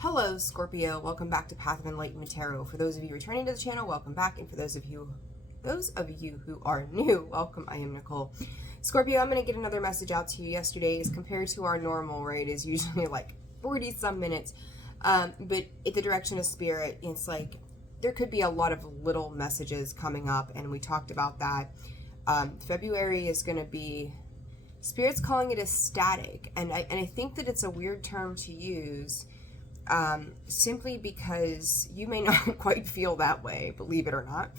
Hello, Scorpio. Welcome back to Path of Enlightenment Tarot. For those of you returning to the channel, welcome back. And for those of you who are new, welcome. I am Nicole. Scorpio, I'm going to get another message out to you. Yesterday's compared to our normal, right, is usually like 40 some minutes. But at the direction of spirit, it's like there could be a lot of little messages coming up, and we talked about that. February is going to be, Spirit's calling it ecstatic, and I think that it's a weird term to use. Simply because you may not quite feel that way, believe it or not.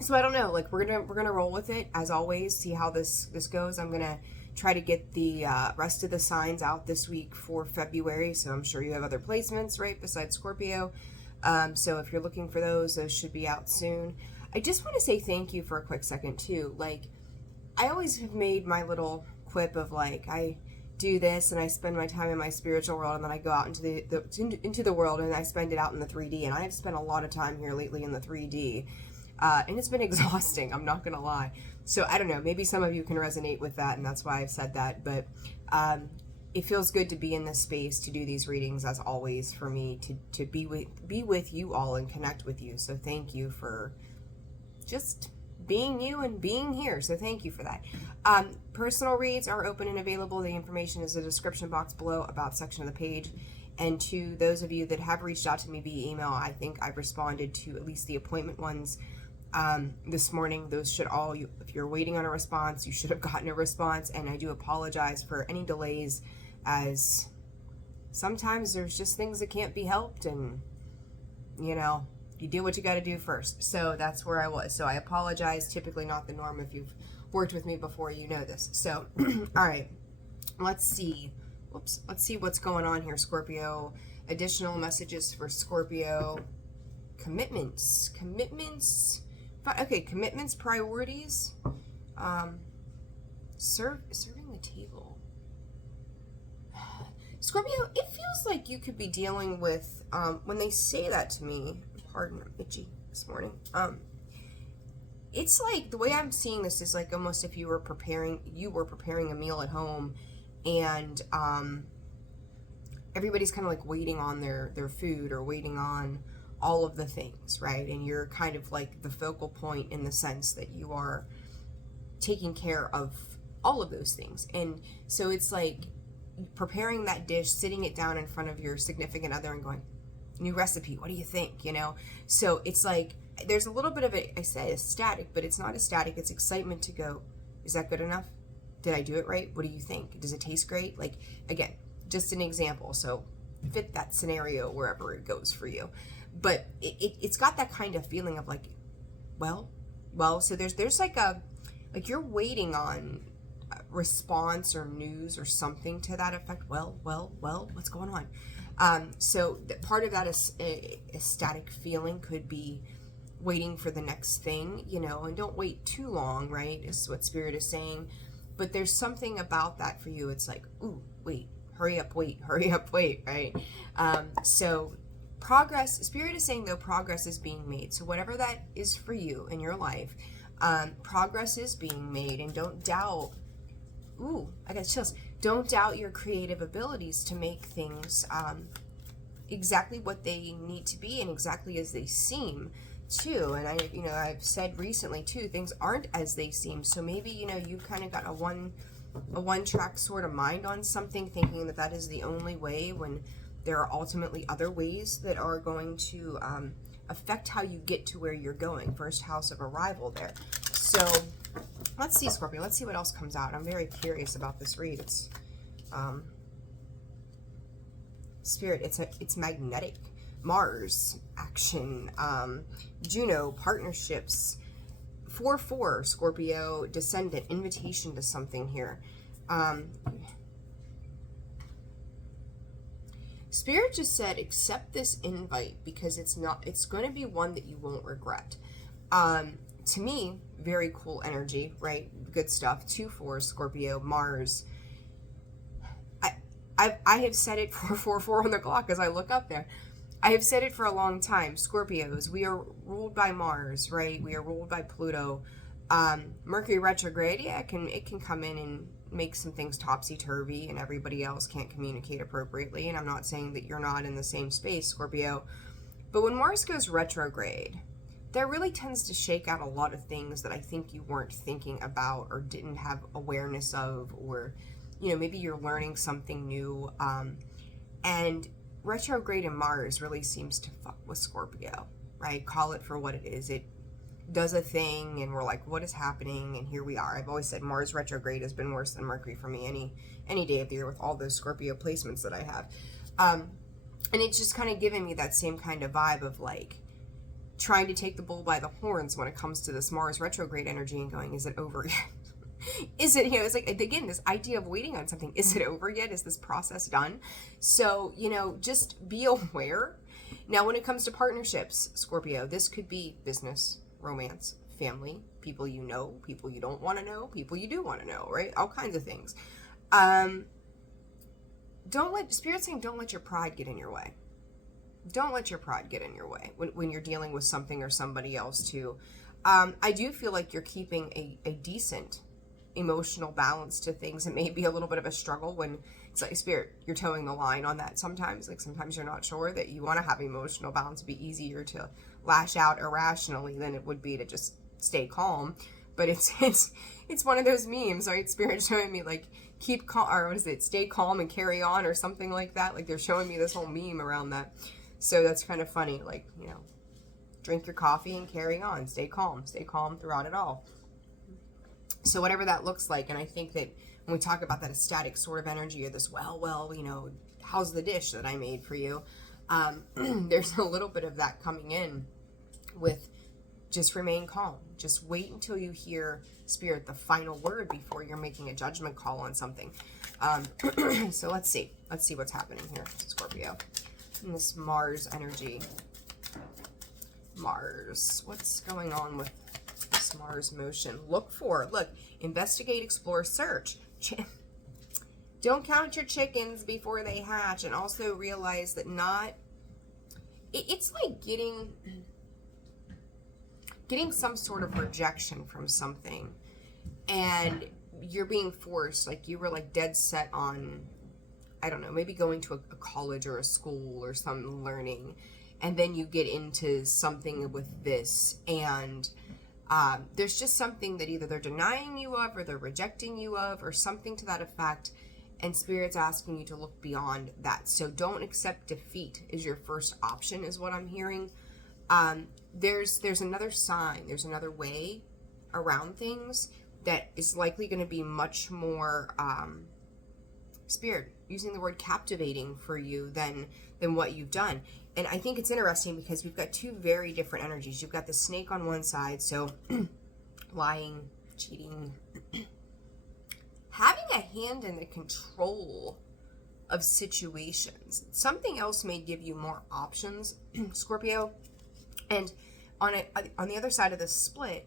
So I don't know, like we're gonna roll with it as always, see how this goes. I'm gonna try to get the rest of the signs out this week for February, so I'm sure you have other placements, right, besides Scorpio. So if you're looking for those should be out soon. I just want to say thank you for a quick second too. Like, I always have made my little quip of like, I do this and I spend my time in my spiritual world, and then I go out into the world and I spend it out in the 3D. And I've spent a lot of time here lately in the 3D, and it's been exhausting, I'm not gonna lie. So I don't know, maybe some of you can resonate with that, and that's why I've said that. But it feels good to be in this space to do these readings, as always, for me to be with you all and connect with you. So thank you for just being you and being here. So thank you for that. Personal reads are open and available. The information is in the description box below, about section of the page. And to those of you that have reached out to me via email, I think I've responded to at least the appointment ones this morning. Those should all, if you're waiting on a response, you should have gotten a response. And I do apologize for any delays, as sometimes there's just things that can't be helped, and you know, you do what you got to do first. So that's where I was. So I apologize. Typically not the norm. If you've worked with me before, you know this. So, all right, let's see. Whoops. Let's see what's going on here, Scorpio. Additional messages for Scorpio. Commitments. Okay, commitments, priorities. Serving the table. Scorpio, it feels like you could be dealing with, when they say that to me, pardon, I'm itchy this morning. It's like, the way I'm seeing this is like almost if you were preparing a meal at home, and everybody's kind of like waiting on their food, or waiting on all of the things, right? And you're kind of like the focal point, in the sense that you are taking care of all of those things. And so it's like preparing that dish, sitting it down in front of your significant other and going, new recipe, what do you think, you know? So it's like there's a little bit of it, I say ecstatic, but it's not ecstatic, it's excitement to go, is that good enough? Did I do it right? What do you think? Does it taste great? Like, again, just an example, so fit that scenario wherever it goes for you. But it's got that kind of feeling of like, well, so there's like you're waiting on a response or news or something to that effect. Well, what's going on? So part of that is ecstatic feeling could be waiting for the next thing, you know, and don't wait too long, right? Is what Spirit is saying. But there's something about that for you. It's like, ooh, wait, hurry up, wait, right? So progress, Spirit is saying, though, progress is being made. So whatever that is for you in your life, progress is being made, and don't doubt, ooh, I got chills. Don't doubt your creative abilities to make things exactly what they need to be, and exactly as they seem too. And I've said recently too, things aren't as they seem. So maybe, you kind of got a one track sort of mind on something, thinking that that is the only way, when there are ultimately other ways that are going to affect how you get to where you're going. First house of arrival there. So let's see, Scorpio. Let's see what else comes out. I'm very curious about this read. It's Spirit. It's magnetic. Mars action. Juno partnerships. 4/4 Scorpio descendant, invitation to something here. Spirit just said, accept this invite, because it's going to be one that you won't regret. To me, very cool energy, right? Good stuff. 2/4 Scorpio, Mars. I have said it for 4/4 on the clock as I look up there. I have said it for a long time. Scorpios, we are ruled by Mars, right? We are ruled by Pluto. Mercury retrograde, yeah, it can come in and makes some things topsy-turvy and everybody else can't communicate appropriately. And I'm not saying that you're not in the same space, Scorpio. But when Mars goes retrograde, that really tends to shake out a lot of things that I think you weren't thinking about or didn't have awareness of, or, you know, maybe you're learning something new. And retrograde in Mars really seems to fuck with Scorpio, right? Call it for what it is. It does a thing and we're like, what is happening? And here we are. I've always said Mars retrograde has been worse than Mercury for me any day of the year with all those Scorpio placements that I have. And it's just kind of giving me that same kind of vibe of like trying to take the bull by the horns when it comes to this Mars retrograde energy and going, is it over yet? Is it, you know, it's like, again, this idea of waiting on something. Is it over yet? Is this process done? So, you know, just be aware. Now, when it comes to partnerships, Scorpio, this could be business, romance, family, people you know, people you don't want to know, people you do want to know, right? All kinds of things. Spirit's saying don't let your pride get in your way. Don't let your pride get in your way when you're dealing with something or somebody else too. I do feel like you're keeping a decent emotional balance to things. It may be a little bit of a struggle when it's like, Spirit, you're towing the line on that sometimes. Like sometimes you're not sure that you want to have emotional balance. It'd be easier to lash out irrationally than it would be to just stay calm. But it's one of those memes, right? Spirit showing me like keep calm, or what is it? Stay calm and carry on, or something like that. Like they're showing me this whole meme around that. So that's kind of funny. Like, you know, drink your coffee and carry on. Stay calm throughout it all. So whatever that looks like, and I think that when we talk about that ecstatic sort of energy or this, well, you know, how's the dish that I made for you? There's a little bit of that coming in with just remain calm. Just wait until you hear Spirit, the final word, before you're making a judgment call on something. So let's see what's happening here, Scorpio. And this Mars energy. Mars, what's going on with this Mars motion? Look, investigate, explore, search. Don't count your chickens before they hatch, and also realize that it's like getting some sort of rejection from something, and you're being forced, like you were like dead set on, I don't know, maybe going to a college or a school or some learning, and then you get into something with this, and there's just something that either they're denying you of or they're rejecting you of or something to that effect, and Spirit's asking you to look beyond that. So don't accept defeat is your first option, is what I'm hearing. There's another sign, there's another way around things that is likely going to be much more Spirit using the word captivating for you than what you've done. And I think it's interesting because we've got two very different energies. You've got the snake on one side, so lying, cheating, having a hand in the control of situations. Something else may give you more options, Scorpio. And on the other side of this split,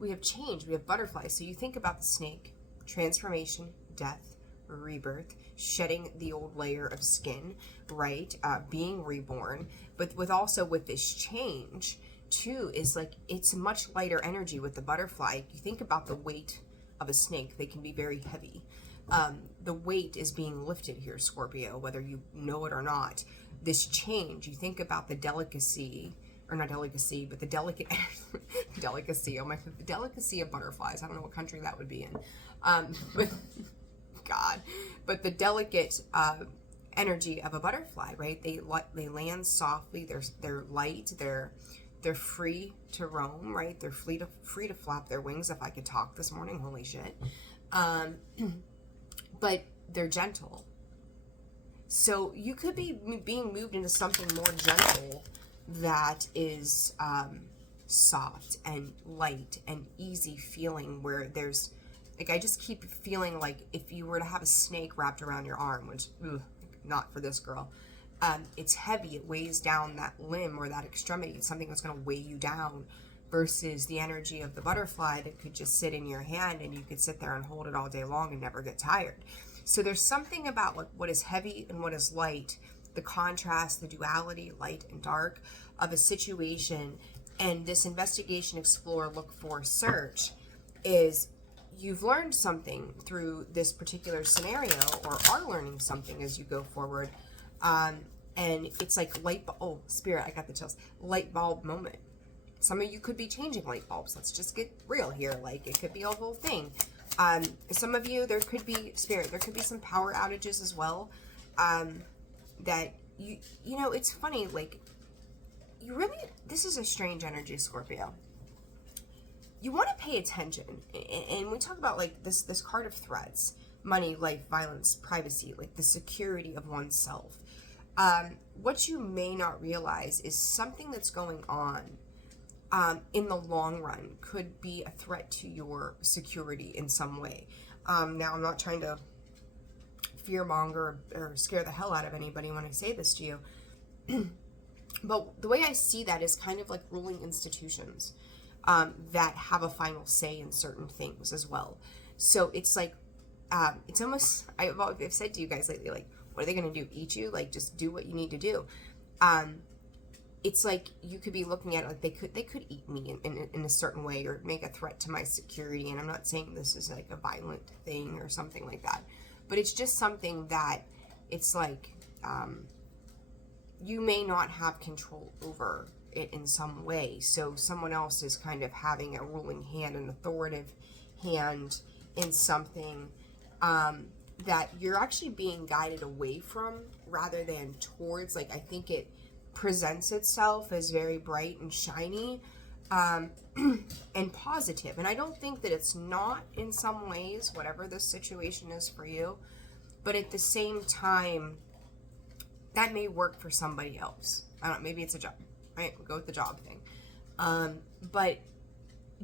we have change, we have butterflies. So you think about the snake, transformation, death, rebirth, shedding the old layer of skin, right? Being reborn. But with this change too, is like, it's much lighter energy with the butterfly. You think about the weight of a snake, they can be very heavy. The weight is being lifted here, Scorpio, whether you know it or not. This change, you think about the delicacy, or not delicacy, but the delicate delicacy. Oh my, the delicacy of butterflies. I don't know what country that would be in. But God, but the delicate energy of a butterfly, right? They land softly. They're light. They're free to roam, right? They're free to flap their wings. If I could talk this morning, holy shit. But they're gentle. So you could be being moved into something more gentle that is soft and light and easy feeling, where there's, like, I just keep feeling like if you were to have a snake wrapped around your arm, which, not for this girl, it's heavy, it weighs down that limb or that extremity. It's something that's going to weigh you down, versus the energy of the butterfly that could just sit in your hand and you could sit there and hold it all day long and never get tired. So there's something about like what is heavy and what is light, the contrast, the duality, light and dark of a situation. And this investigation, explore, look for, search is, you've learned something through this particular scenario, or are learning something as you go forward. And it's like oh, Spirit, I got the chills. Light bulb moment. Some of you could be changing light bulbs. Let's just get real here. Like, it could be a whole thing. Some of you, there could be, Spirit, there could be some power outages as well. That you know, it's funny, like, you really, this is a strange energy, Scorpio. You want to pay attention. And we talk about, like, this card of threats: money, life, violence, privacy, like the security of oneself. What you may not realize is something that's going on in the long run could be a threat to your security in some way. Now, I'm not trying to fearmonger or scare the hell out of anybody when I say this to you, but the way I see that is kind of like ruling institutions that have a final say in certain things as well. So it's like, it's almost, I've said to you guys lately, like, what are they going to do? Eat you? Like, just do what you need to do. It's like you could be looking at it like they could eat me in a certain way, or make a threat to my security. And I'm not saying this is like a violent thing or something like that, but it's just something that it's like you may not have control over it in some way. So someone else is kind of having a ruling hand, an authoritative hand in something that you're actually being guided away from rather than towards. Like, I think it presents itself as very bright and shiny and positive. And I don't think that it's not in some ways, whatever this situation is for you. But at the same time, that may work for somebody else. I don't know, maybe it's a job, right? We'll go with the job thing. But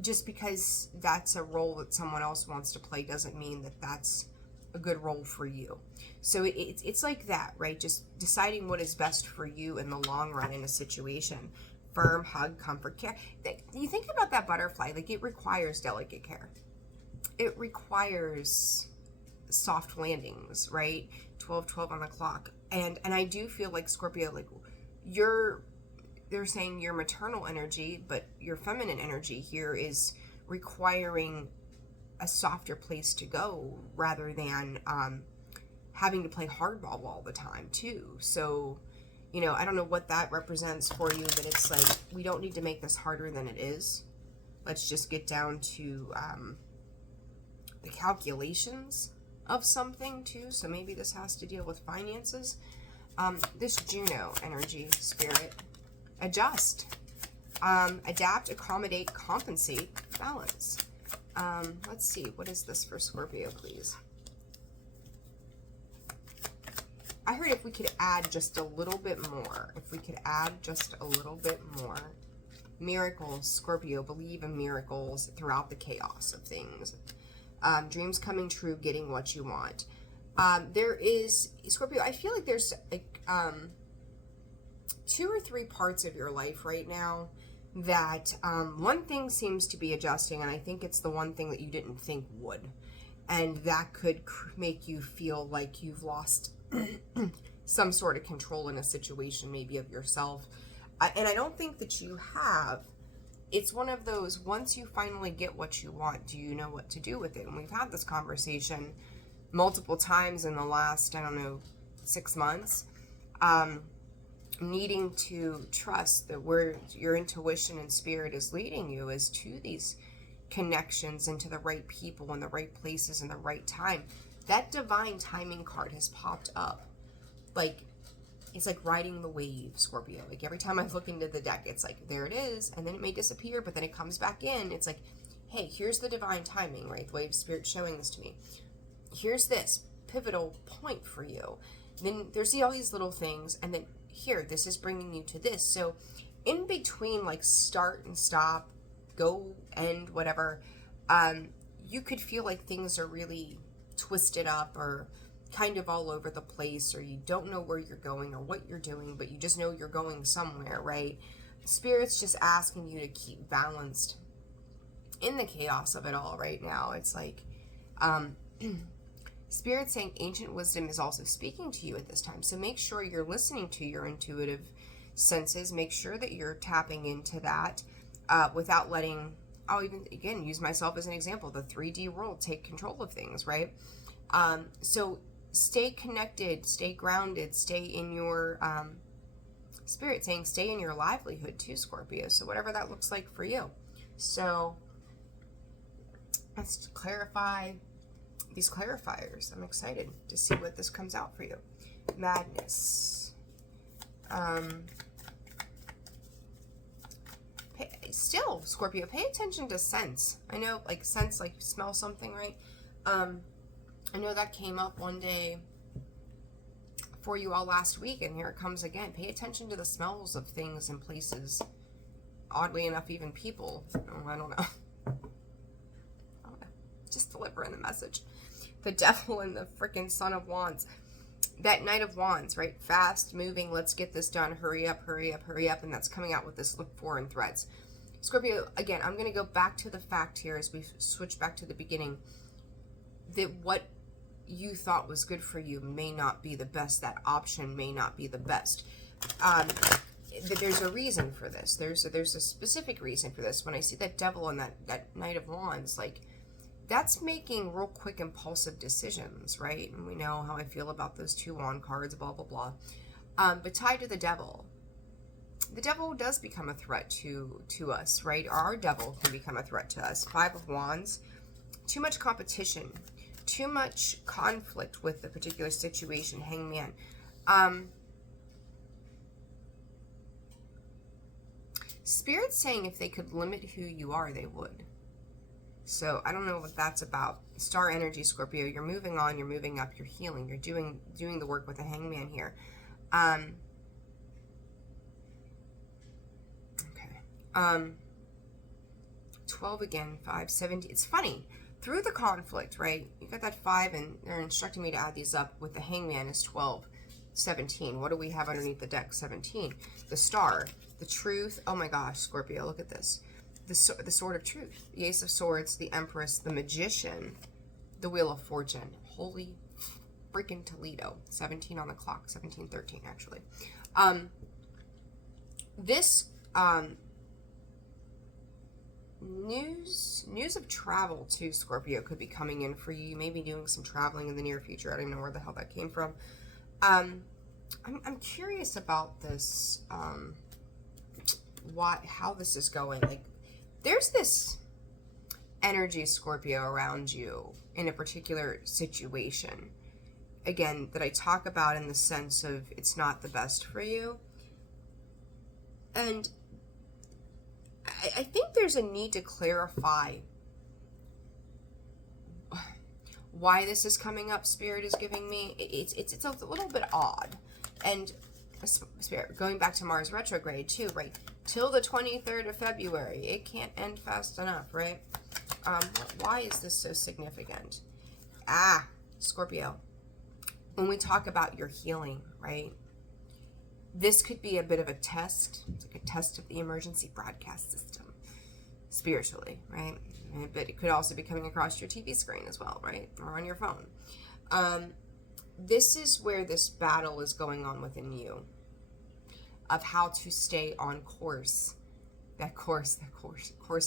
just because that's a role that someone else wants to play doesn't mean that that's a good role for you. So it's like that, right? Just deciding what is best for you in the long run in a situation. Firm, hug, comfort, care. You think about that butterfly, like, it requires delicate care. It requires soft landings, right? 12 on the clock. And I do feel like, Scorpio, like, they're saying your maternal energy, but your feminine energy here is requiring a softer place to go rather than having to play hardball all the time too. So, you know, I don't know what that represents for you, but it's like, we don't need to make this harder than it is. Let's just get down to the calculations of something too. So maybe this has to deal with finances. This Juno energy, Spirit: adjust, adapt, accommodate, compensate, balance. Let's see, what is this for Scorpio, please? I heard if we could add just a little bit more, miracles, Scorpio, believe in miracles throughout the chaos of things. Dreams coming true, getting what you want. There is, Scorpio, I feel like there's like 2 or 3 parts of your life right now that one thing seems to be adjusting, and I think it's the one thing that you didn't think would. And that could make you feel like you've lost some sort of control in a situation, maybe of yourself. And I don't think that you have. It's one of those, once you finally get what you want, do you know what to do with it? And we've had this conversation multiple times in the last, I don't know, 6 months. Needing to trust that where your intuition and spirit is leading you is to these connections and to the right people in the right places in the right time. That divine timing card has popped up. Like, it's like riding the wave, Scorpio. Like, every time I look into the deck, it's like, there it is, and then it may disappear, but then it comes back in. It's like, hey, here's the divine timing, right? The way of spirit showing this to me. Here's this pivotal point for you. Then there's all these little things, and then here, this is bringing you to this. So in between, like, start and stop, go, end, whatever, you could feel like things are really twisted up or kind of all over the place, or you don't know where you're going or what you're doing, but you just know you're going somewhere, right? Spirit's just asking you to keep balanced in the chaos of it all right now. It's like, Spirit saying ancient wisdom is also speaking to you at this time. So make sure you're listening to your intuitive senses. Make sure that you're tapping into that without letting I'll even, again, use myself as an example, the 3D world, take control of things, right? So stay connected, stay grounded, stay in your spirit, saying stay in your livelihood too, Scorpio. So whatever that looks like for you. So let's clarify these clarifiers. I'm excited to see what this comes out for you. Madness. Still, Scorpio, pay attention to sense. I know, like, sense, like, you smell something, right? I know that came up one day for you all last week, and here it comes again. Pay attention to the smells of things and places. Oddly enough, even people. Oh, I don't know. Just delivering the message. The Devil and the freaking Son of Wands. That Knight of Wands, right? Fast moving, let's get this done. Hurry up, hurry up, hurry up. And that's coming out with this look for in threads. Scorpio, again, I'm going to go back to the fact here as we switch back to the beginning, that what you thought was good for you may not be the best. That option may not be the best. There's a reason for this. There's a specific reason for this. When I see that Devil and that Knight of Wands, like, that's making real quick impulsive decisions, right? And we know how I feel about those 2 wand cards, blah, blah, blah. But tied to the Devil does become a threat to us, right? Our Devil can become a threat to us. 5 of Wands, too much competition, too much conflict with the particular situation. Hangman. Spirit's saying if they could limit who you are, they would. So I don't know what that's about. Star energy, Scorpio. You're moving on. You're moving up. You're healing. You're doing the work with the Hangman here. Okay. 12 again. 5, 17. It's funny. Through the conflict, right? You got that 5, and they're instructing me to add these up with the Hangman is 12, 17. What do we have underneath the deck? 17. The Star. The Truth. Oh my gosh, Scorpio. Look at this. The Sword of Truth, the Ace of Swords, the Empress, the Magician, the Wheel of Fortune. Holy freaking Toledo. 17 on the clock. 17:13 actually. This news of travel too, Scorpio, could be coming in for you. You may be doing some traveling in the near future. I don't know where the hell that came from. I'm curious about this. How this is going. Like, there's this energy, Scorpio, around you in a particular situation, again, that I talk about in the sense of it's not the best for you. And I think there's a need to clarify why this is coming up. Spirit is giving me, it's a little bit odd. And Spirit, going back to Mars retrograde too, right? Till the 23rd of February. It can't end fast enough, right? Why is this so significant? Scorpio. When we talk about your healing, right? This could be a bit of a test. It's like a test of the emergency broadcast system, spiritually, right? But it could also be coming across your TV screen as well, right? Or on your phone. This is where this battle is going on within you, of how to stay on course. That course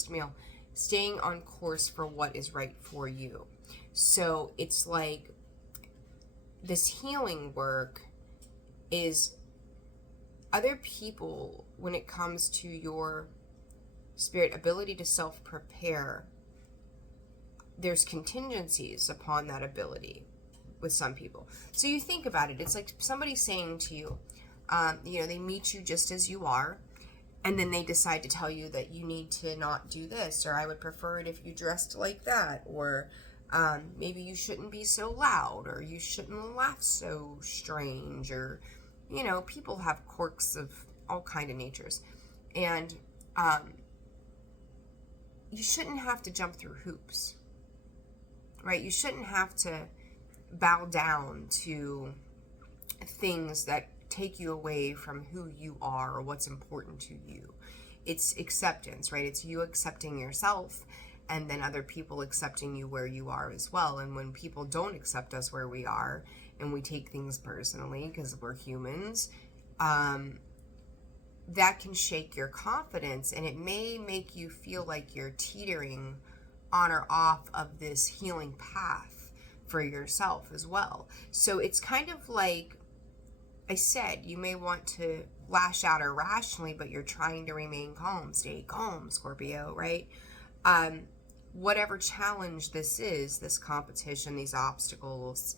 meal. Staying on course for what is right for you. So it's like this healing work is other people, when it comes to your spirit ability to self-prepare, there's contingencies upon that ability with some people. So you think about it, it's like somebody saying to you, they meet you just as you are, and then they decide to tell you that you need to not do this, or I would prefer it if you dressed like that, or maybe you shouldn't be so loud, or you shouldn't laugh so strange, or, people have quirks of all kind of natures. And you shouldn't have to jump through hoops, right? You shouldn't have to bow down to things that take you away from who you are or what's important to you. It's acceptance, right? It's you accepting yourself, and then other people accepting you where you are as well. And when people don't accept us where we are, and we take things personally because we're humans, that can shake your confidence, and it may make you feel like you're teetering on or off of this healing path for yourself as well. So it's kind of like I said, you may want to lash out irrationally, but you're trying to remain calm. Stay calm, Scorpio, right? Whatever challenge this is, this competition, these obstacles,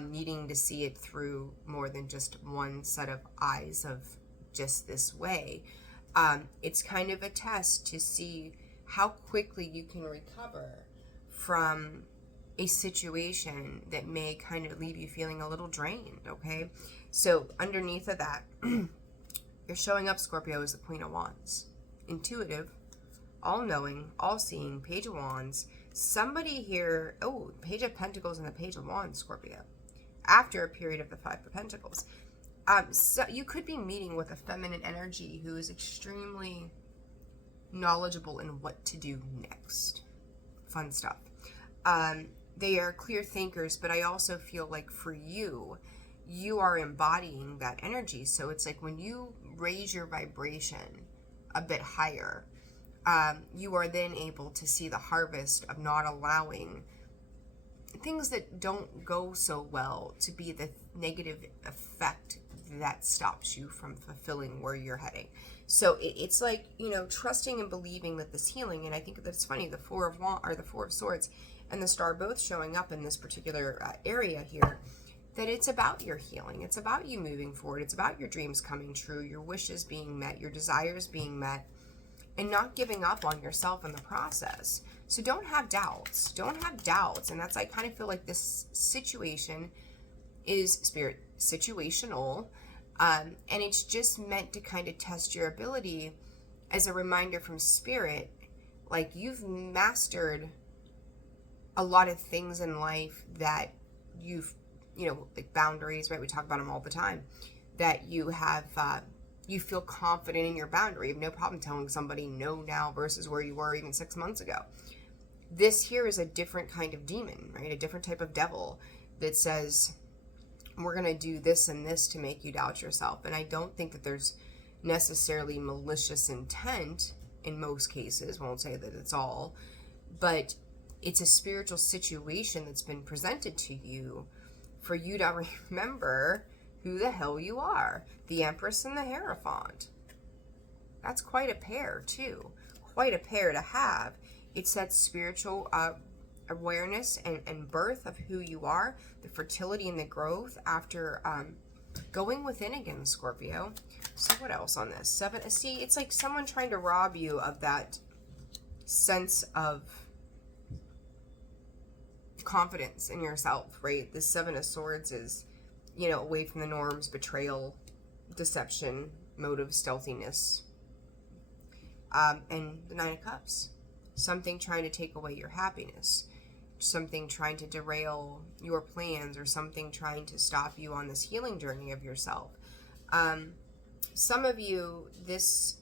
needing to see it through more than just one set of eyes of just this way. It's kind of a test to see how quickly you can recover from a situation that may kind of leave you feeling a little drained, okay? So underneath of that, you're showing up, Scorpio, as the Queen of Wands. Intuitive, all-knowing, all-seeing, Page of Wands. Somebody here, Page of Pentacles and the Page of Wands, Scorpio. After a period of the Five of Pentacles. So you could be meeting with a feminine energy who is extremely knowledgeable in what to do next. Fun stuff. They are clear thinkers, but I also feel like for you, you are embodying that energy. So it's like when you raise your vibration a bit higher, you are then able to see the harvest of not allowing things that don't go so well to be the negative effect that stops you from fulfilling where you're heading. So it's like, trusting and believing that this healing, and I think that's funny, the Four of Swords and the Star both showing up in this particular area here, that it's about your healing. It's about you moving forward. It's about your dreams coming true, your wishes being met, your desires being met, and not giving up on yourself in the process. So don't have doubts. Don't have doubts. And that's, I kind of feel like this situation is situational. And it's just meant to kind of test your ability as a reminder from Spirit, like you've mastered a lot of things in life that you've, like boundaries, right? We talk about them all the time, that you have, you feel confident in your boundary. You have no problem telling somebody no now versus where you were even 6 months ago. This here is a different kind of demon, right? A different type of devil that says, we're going to do this and this to make you doubt yourself. And I don't think that there's necessarily malicious intent in most cases. Won't say that it's all, but it's a spiritual situation that's been presented to you for you to remember who the hell you are. The Empress and the Hierophant. That's quite a pair too. Quite a pair to have. It's that spiritual awareness and birth of who you are, the fertility and the growth after going within again, Scorpio. So what else on this? See, it's like someone trying to rob you of that sense of confidence in yourself, right? The Seven of Swords is, away from the norms, betrayal, deception, motive, stealthiness. And the Nine of Cups. Something trying to take away your happiness. Something trying to derail your plans, or something trying to stop you on this healing journey of yourself. Some of you,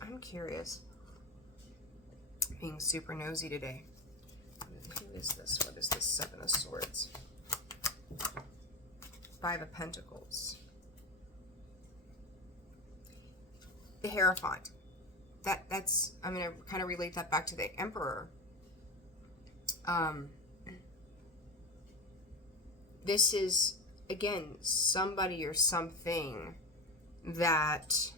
I'm curious. Being super nosy today. Who is this? What is this Seven of Swords? Five of Pentacles. The Hierophant. That's I'm going to kind of relate that back to the Emperor. This is, again, somebody or something that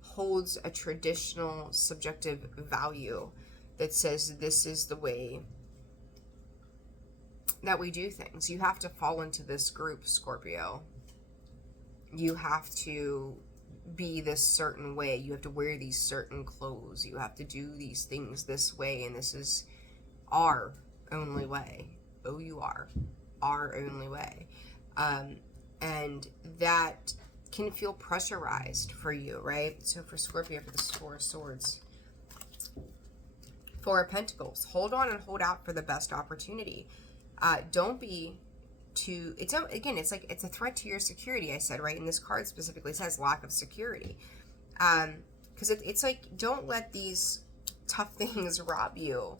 holds a traditional subjective value that says this is the way that we do things. You have to fall into this group, Scorpio. You have to be this certain way. You have to wear these certain clothes. You have to do these things this way, and this is our only way. O-U-R. Our only way. And that can feel pressurized for you, right? So for Scorpio, for this Four of Swords, Four of Pentacles, hold on and hold out for the best opportunity. Don't be too, it's like it's a threat to your security, I said, right? And this card specifically says lack of security. Because it's like, don't let these tough things rob you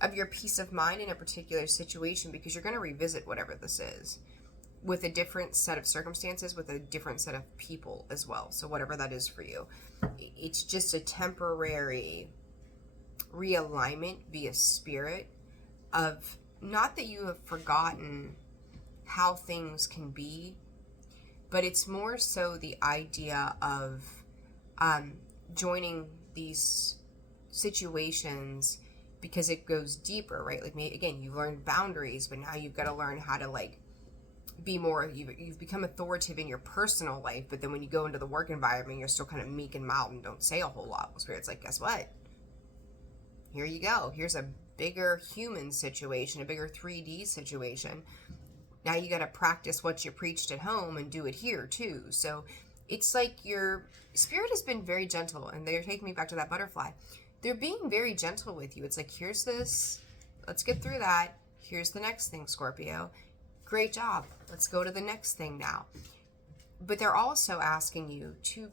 of your peace of mind in a particular situation, because you're going to revisit whatever this is. with a different set of circumstances, with a different set of people as well. So whatever that is for you, it's just a temporary realignment via spirit of, not that you have forgotten how things can be, but it's more so the idea of joining these situations because it goes deeper, right? Like, again, you've learned boundaries, but now you've got to learn how to like be more, you've become authoritative in your personal life, but then when you go into the work environment, you're still kind of meek and mild and don't say a whole lot. Well, Spirit's like, guess what? Here you go. Here's a bigger human situation, a bigger 3D situation. Now you got to practice what you preached at home and do it here too. So it's like your spirit has been very gentle, and they're taking me back to that butterfly. They're being very gentle with you. It's like, here's this, let's get through that. Here's the next thing, Scorpio. Great job. Let's go to the next thing now. But they're also asking you to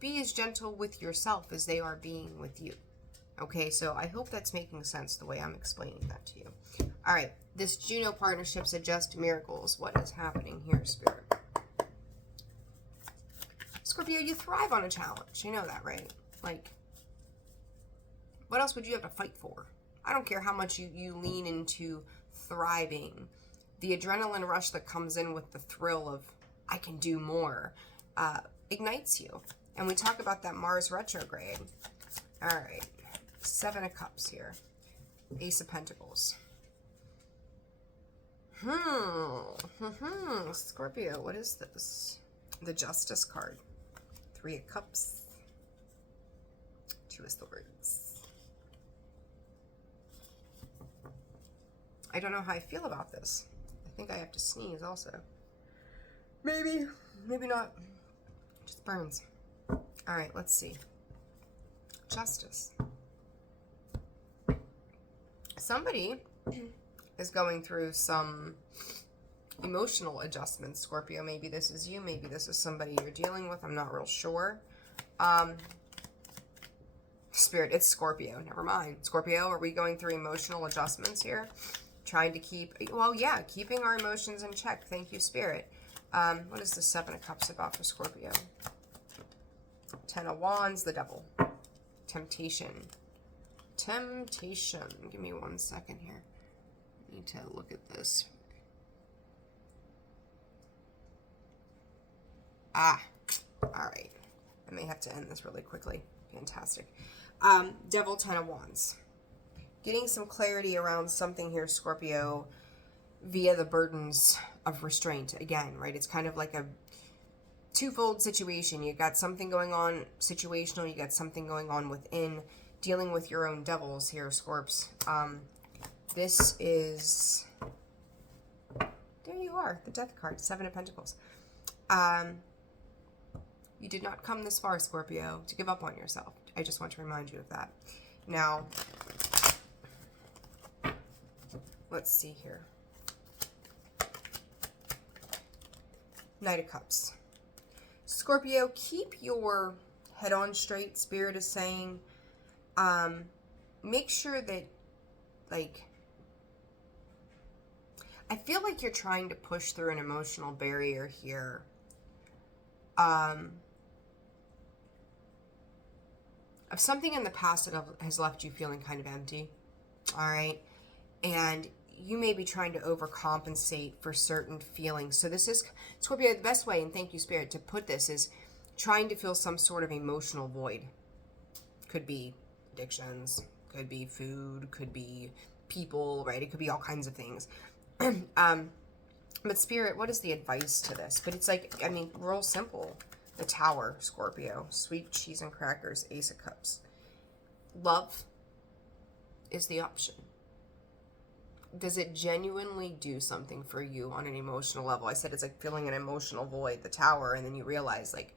be as gentle with yourself as they are being with you. Okay, so I hope that's making sense the way I'm explaining that to you. All right, this Juno partnership suggests miracles. What is happening here, Spirit? Scorpio, you thrive on a challenge. You know that, right? Like, what else would you have to fight for? I don't care how much you lean into thriving. The adrenaline rush that comes in with the thrill of, I can do more, ignites you. And we talk about that Mars retrograde. All right. 7 of Cups here. Ace of Pentacles. Scorpio, what is this? The Justice card. 3 of Cups. 2 of Swords. I don't know how I feel about this. I think I have to sneeze also. Maybe. Maybe not. Just burns. All right, let's see. Justice. Somebody is going through some emotional adjustments, Scorpio. Maybe this is you. Maybe this is somebody you're dealing with. I'm not real sure. Spirit, it's Scorpio. Never mind. Scorpio, are we going through emotional adjustments here? Trying to keep, well, yeah, keeping our emotions in check. Thank you, Spirit. What is the 7 of Cups about for Scorpio? 10 of Wands, the Devil. Temptation. Temptation. Give me 1 second here. I need to look at this. All right. I may have to end this really quickly. Fantastic. Devil, 10 of Wands. Getting some clarity around something here, Scorpio, via the burdens of restraint. Again, right? It's kind of like a twofold situation. You got something going on situational. You got something going on within, dealing with your own devils here, Scorps. This is, there you are, the Death card, 7 of Pentacles. You did not come this far, Scorpio, to give up on yourself. I just want to remind you of that. Now, let's see here. Knight of Cups. Scorpio, keep your head on straight, Spirit is saying. Make sure that, like, I feel like you're trying to push through an emotional barrier here. Of something in the past that has left you feeling kind of empty. All right. And you may be trying to overcompensate for certain feelings. So this is, Scorpio, the best way, and thank you, Spirit, to put this is trying to fill some sort of emotional void. Could be addictions, could be food, could be people, right? It could be all kinds of things. But Spirit, what is the advice to this? But it's like, I mean, real simple. The Tower, Scorpio, sweet cheese and crackers, Ace of Cups. Love is the option. Does it genuinely do something for you on an emotional level? I said it's like filling an emotional void, the Tower, and then you realize, like,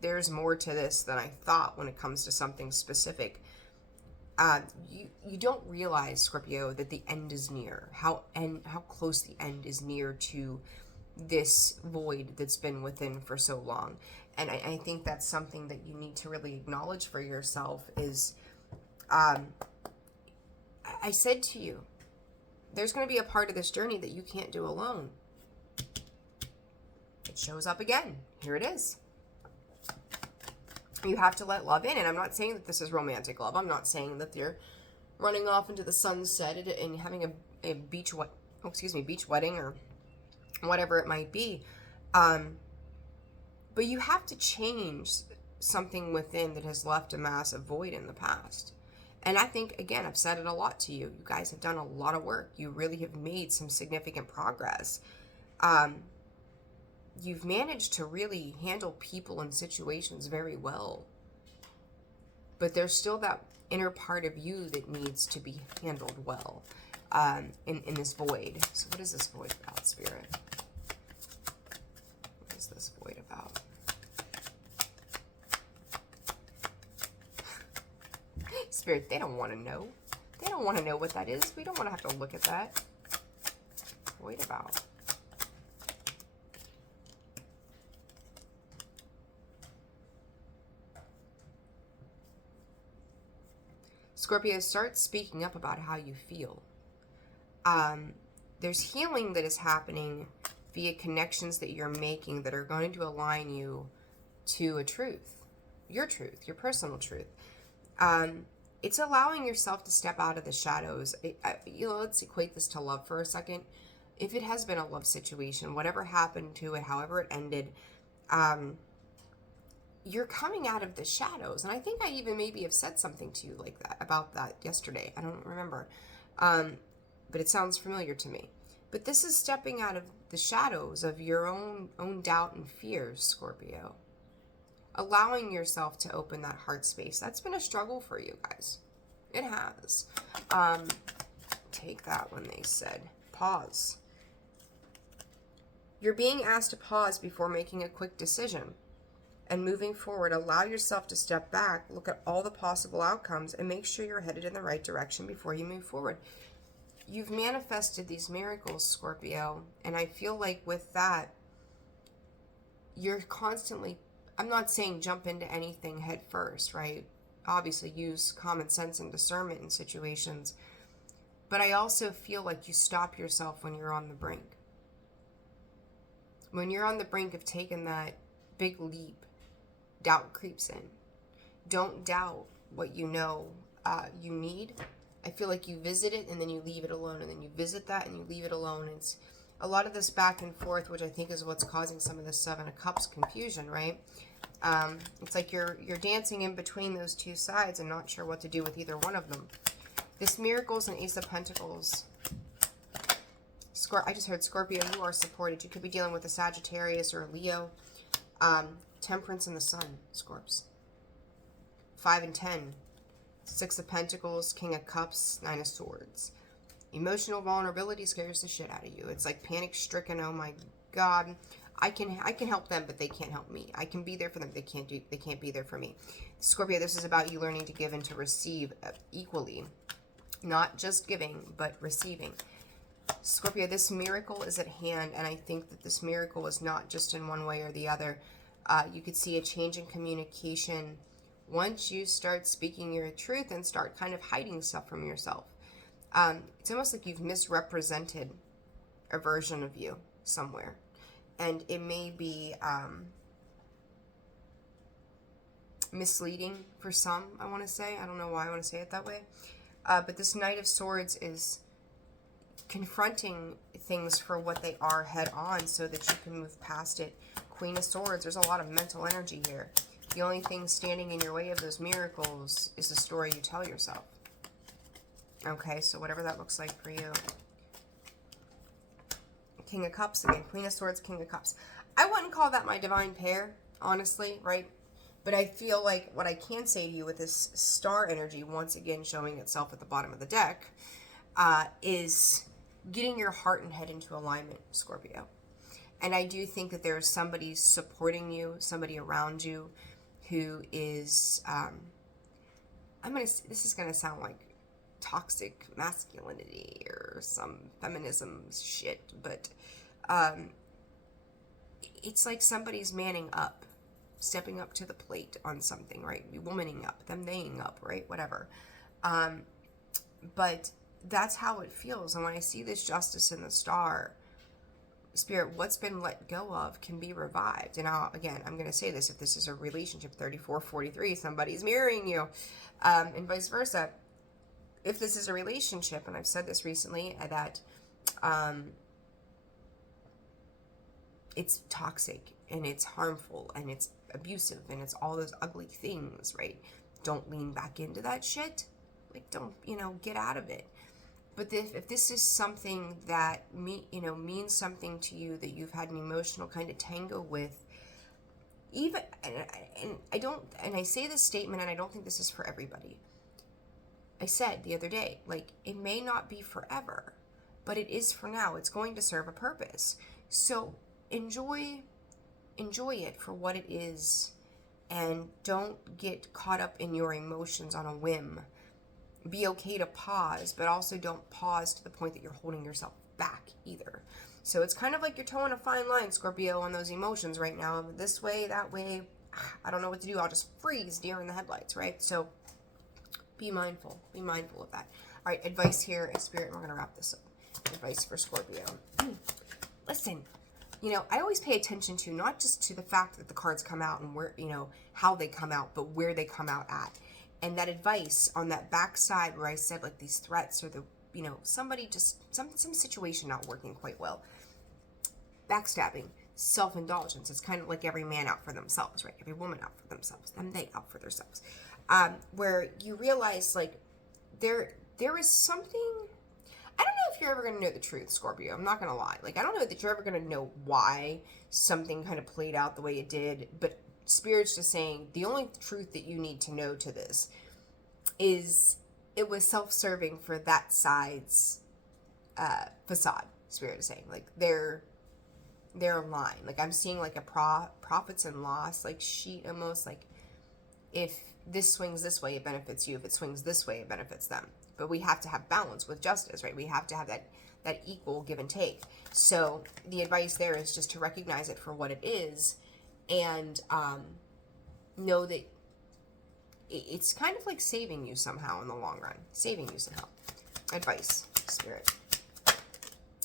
there's more to this than I thought when it comes to something specific. You don't realize, Scorpio, that the end is near. How close the end is near to this void that's been within for so long. And I think that's something that you need to really acknowledge for yourself is, I said to you, there's going to be a part of this journey that you can't do alone. it shows up again. Here it is. You have to let love in. And I'm not saying that this is romantic love. I'm not saying that you're running off into the sunset and having a beach wedding or whatever it might be. But you have to change something within that has left a massive void in the past. And I think, again, I've said it a lot to you. You guys have done a lot of work. You really have made some significant progress. You've managed to really handle people and situations very well. But there's still that inner part of you that needs to be handled well in this void. So what is this void about, Spirit? What is this void about? Spirit, they don't want to know. They don't want to know what that is. We don't want to have to look at that. Void about. Scorpio, start speaking up about how you feel. There's healing that is happening via connections that you're making that are going to align you to a truth, your personal truth. It's allowing yourself to step out of the shadows. Let's equate this to love for a second. If it has been a love situation, whatever happened to it, however it ended, you're coming out of the shadows. And I think I even maybe have said something to you like that, about that yesterday. I don't remember. But it sounds familiar to me. But this is stepping out of the shadows of your own doubt and fears, Scorpio. Allowing yourself to open that heart space. That's been a struggle for you guys. It has. Take that when they said pause. You're being asked to pause before making a quick decision. And moving forward, allow yourself to step back, look at all the possible outcomes, and make sure you're headed in the right direction before you move forward. You've manifested these miracles, Scorpio, and I feel like with that, you're constantly, I'm not saying jump into anything head first, right? Obviously use common sense and discernment in situations, but I also feel like you stop yourself when you're on the brink. When you're on the brink of taking that big leap, doubt creeps in. Don't doubt what you know you need. I feel like you visit it and then you leave it alone, and then you visit that and you leave it alone. It's a lot of this back and forth, which I think is what's causing some of the Seven of Cups confusion, right? It's like you're dancing in between those two sides and not sure what to do with either one of them. This Miracles and Ace of Pentacles. I just heard Scorpio, you are supported. You could be dealing with a Sagittarius or a Leo. Temperance and the Sun, Scorps. 5 and 10. 6 of Pentacles, King of Cups, 9 of Swords. Emotional vulnerability scares the shit out of you. It's like panic stricken. Oh my God. I can help them, but they can't help me. I can be there for them. They can't be there for me. Scorpio, this is about you learning to give and to receive equally. Not just giving, but receiving. Scorpio, this miracle is at hand, and I think that this miracle is not just in one way or the other. You could see a change in communication once you start speaking your truth and start kind of hiding stuff from yourself. It's almost like you've misrepresented a version of you somewhere. And it may be misleading for some, I want to say. I don't know why I want to say it that way. But this Knight of Swords is confronting things for what they are head on so that you can move past it. Queen of Swords, there's a lot of mental energy here. The only thing standing in your way of those miracles is the story you tell yourself. Okay, so whatever that looks like for you. King of Cups again. Queen of Swords, King of Cups. I wouldn't call that my divine pair, honestly, right? But I feel like what I can say to you with this star energy, once again showing itself at the bottom of the deck, is getting your heart and head into alignment, Scorpio. And I do think that there's somebody supporting you, somebody around you who is, this is going to sound like toxic masculinity or some feminism shit, but it's like somebody's manning up, stepping up to the plate on something, right? Womaning up, them theying up, right? Whatever. But that's how it feels. And when I see this Justice in the Star, Spirit, what's been let go of can be revived. And again, I'm going to say this, if this is a relationship, 34, 43, somebody's mirroring you, and vice versa. If this is a relationship, and I've said this recently, that it's toxic and it's harmful and it's abusive and it's all those ugly things, right? Don't lean back into that shit. Like, don't, get out of it. But if this is something that means something to you, that you've had an emotional kind of tango with, even, and I say this statement, and I don't think this is for everybody. I said the other day, like, it may not be forever, but it is for now. It's going to serve a purpose. So enjoy it for what it is, and don't get caught up in your emotions on a whim. Be okay to pause, but also don't pause to the point that you're holding yourself back either. So it's kind of like you're towing a fine line, Scorpio, on those emotions right now. This way, that way, I don't know what to do. I'll just freeze deer in the headlights, right? So be mindful. Be mindful of that. All right, advice here is Spirit, and we're going to wrap this up. Advice for Scorpio. Listen, I always pay attention to not just to the fact that the cards come out and where, how they come out, but where they come out at. And that advice on that back side where I said, like, these threats or the, somebody just, some situation not working quite well. Backstabbing, self-indulgence. It's kind of like every man out for themselves, right? Every woman out for themselves, and they out for themselves. Where you realize, like, there is something, I don't know if you're ever going to know the truth, Scorpio. I'm not going to lie. Like, I don't know that you're ever going to know why something kind of played out the way it did, but Spirit's just saying the only truth that you need to know to this is it was self-serving for that side's facade. Spirit is saying, like, they're lying. Like, I'm seeing like a profits and loss like sheet almost, like, if this swings this way, it benefits you. If it swings this way, it benefits them. But we have to have balance with justice, right? We have to have that equal give and take. So the advice there is just to recognize it for what it is, and know that it's kind of like saving you somehow in the long run. Saving you somehow. Advice, Spirit.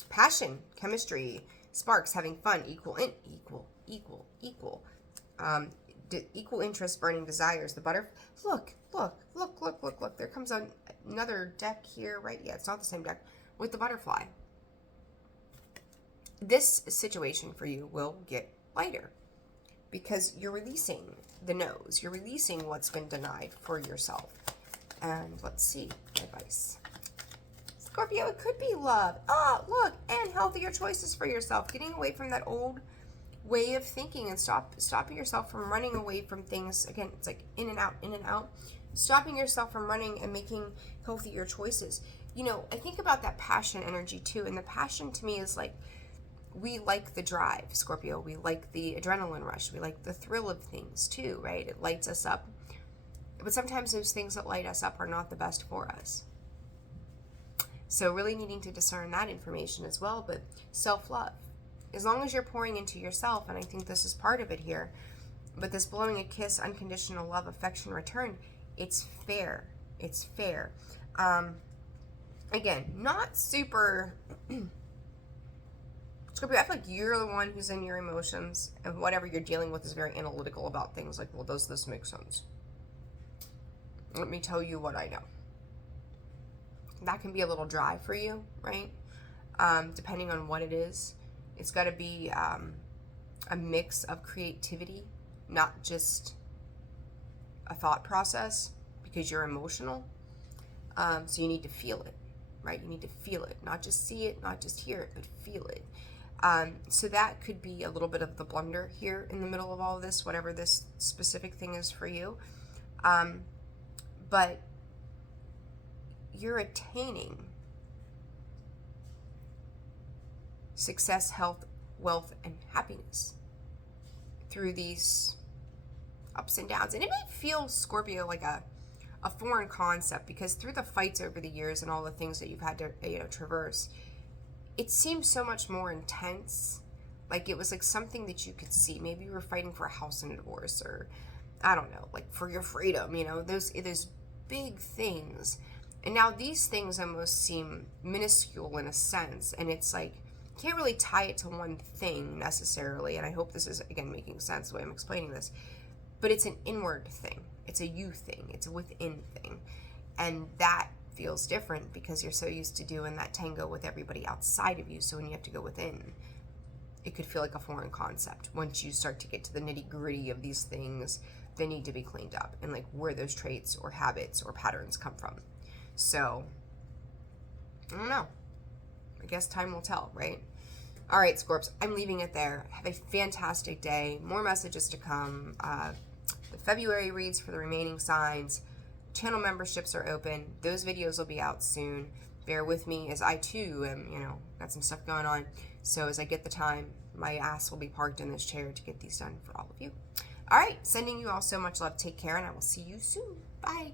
Passion, chemistry, sparks, having fun, equal interest, burning desires. The look. There comes another deck here, right? Yeah, it's not the same deck. With the butterfly. This situation for you will get lighter, because you're releasing the no's. You're releasing what's been denied for yourself. And let's see, advice. Scorpio, it could be love. Oh, look, and healthier choices for yourself. Getting away from that old way of thinking and stopping yourself from running away from things. Again, it's like in and out. Stopping yourself from running and making healthier choices. I think about that passion energy too. And the passion to me is like, we like the drive, Scorpio. We like the adrenaline rush. We like the thrill of things too, right? It lights us up. But sometimes those things that light us up are not the best for us. So really needing to discern that information as well. But self-love. As long as you're pouring into yourself, and I think this is part of it here, but this blowing a kiss, unconditional love, affection, return, it's fair. It's fair. Again, not super... Scorpio, I feel like you're the one who's in your emotions, and whatever you're dealing with is very analytical about things. Like, well, does this make sense? Let me tell you what I know. That can be a little dry for you, right? Depending on what it is. It's got to be a mix of creativity, not just a thought process, because you're emotional. So you need to feel it, right? You need to feel it, not just see it, not just hear it, but feel it. So that could be a little bit of the blunder here in the middle of all of this, whatever this specific thing is for you. But you're attaining success, health, wealth, and happiness through these ups and downs. And it may feel, Scorpio, like a foreign concept, because through the fights over the years and all the things that you've had to traverse, it seems so much more intense. Like it was like something that you could see. Maybe you were fighting for a house and a divorce, or I don't know, like for your freedom, those big things. And now these things almost seem minuscule in a sense, and it's like can't really tie it to one thing necessarily, and I hope this is, again, making sense the way I'm explaining this, but it's an inward thing. It's a you thing. It's a within thing. And that feels different because you're so used to doing that tango with everybody outside of you. So when you have to go within, it could feel like a foreign concept. Once you start to get to the nitty gritty of these things, they need to be cleaned up, and like where those traits or habits or patterns come from. So, I don't know. I guess time will tell, right? All right, Scorps, I'm leaving it there. Have a fantastic day. More messages to come. The February reads for the remaining signs. Channel memberships are open. Those videos will be out soon. Bear with me as I too am, got some stuff going on. So as I get the time, my ass will be parked in this chair to get these done for all of you. All right, sending you all so much love. Take care, and I will see you soon. Bye.